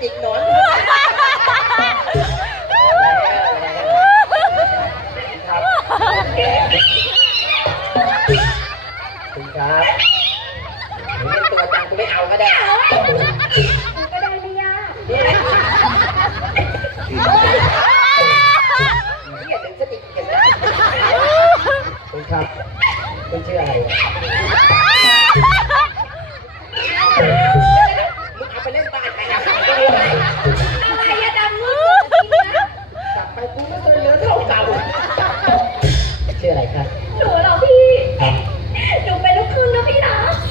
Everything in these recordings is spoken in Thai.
จิกหนอนอยู่ครับคุณครับผมเป็นตัวจังกูไม่เอาก็ได้ก็ได้ไม่ยากเนี่ยดึงสติกกันนะคุณครับคุณชื่ออะไร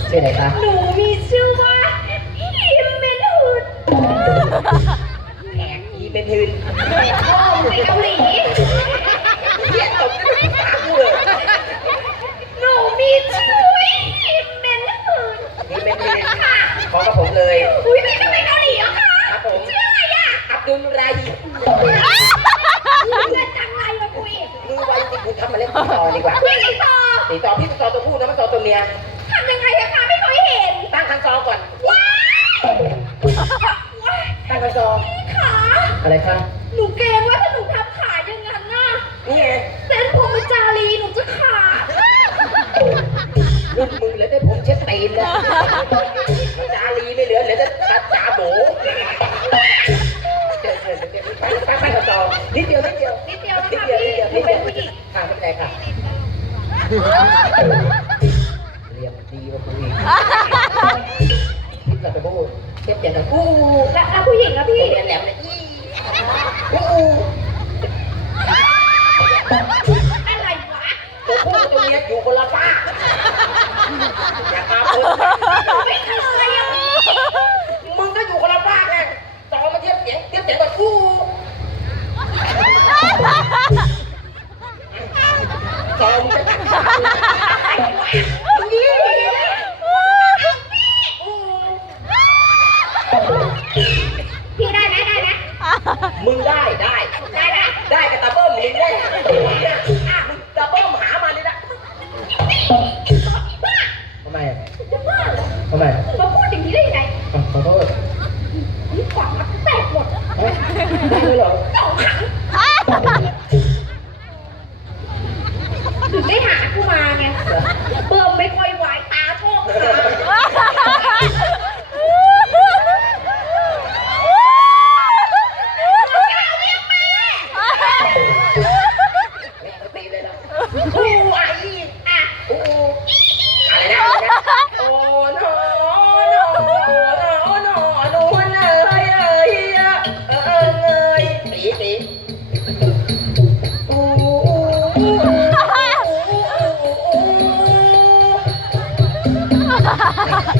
ชื่ออะไรครับหนูมีชื่อว่าฮิมเมนฮูดแขกอีเป็นหืนพ่อหนูเป็นเกาหลีเฮียตบไม่ได้ตากูเลยหนูมีชื่อว่าฮิมเมนฮูดอีเป็นหืนขอกับผมเลยอุ้ยพี่ก็เป็นเกาหลีเหรอคะครับผมชื่ออะไรอะอับดุลรายีเพื่อนจังไรมาคุยมือไวจริงคุณทำมาเล่นต่อดีกว่าคุยอะไรต่อตีต่อพี่ต่อตัวผู้นะมันต่อตัวเมีย อะไรครับหนูเกรงว่าถ้าหนูทำขาอย่างนั้นน่ะนี่ไงเส้นผมจารีหนูจะขาดรุ่นมึงเหลือแต่ผมเช็ดตีนแล้วจารีไม่เหลือเหลือแต่ตาจ่าโบเดี๋ยวเดี๋ยวเดี๋ยวตั้งตั้งคันซอนิดเดียวนิดเดียวนิดเดียวนะนิดคะเดียวพี่นิดเดียวหนูนิดเป็เดียวนผู้หญิงค่ะไม่เป็นไรค่ะเรียมดีกว่ากูอีกคิดกับตะโบเทียบอย่างกับกูแล้วแล้วผู้หญิงนะพี่เรียนแหลมเลย อีกูอะไรวะตัวผู้กับตัวเมียอยู่คนละฝ้าอย่ามาเพิ่มไม่เคยอะมึงก็อยู่คนละฟ้าไงจอมาเทียบเสียงเทียบเสียงกับกู ทำไมอะมาพูดอย่างนี้ได้ยังไงอะขอโทษนี่ขวางมันแตกหมดเฮ้ยได้ด้วยเหรอ สองครั้งถึง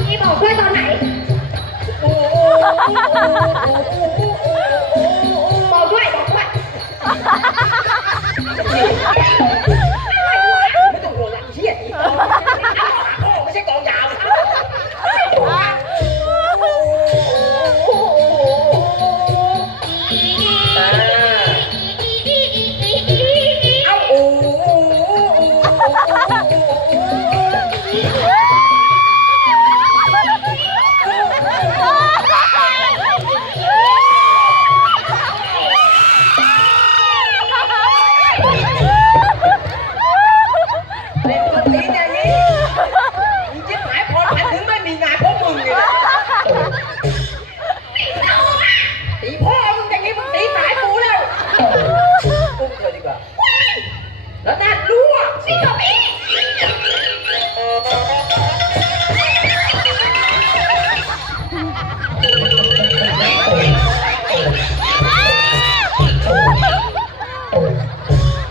พี่บอกเพื่อนตอนไหนอู้บอ เธอดีกว่า แล้วนั่นรั่วจริงเหรอพี่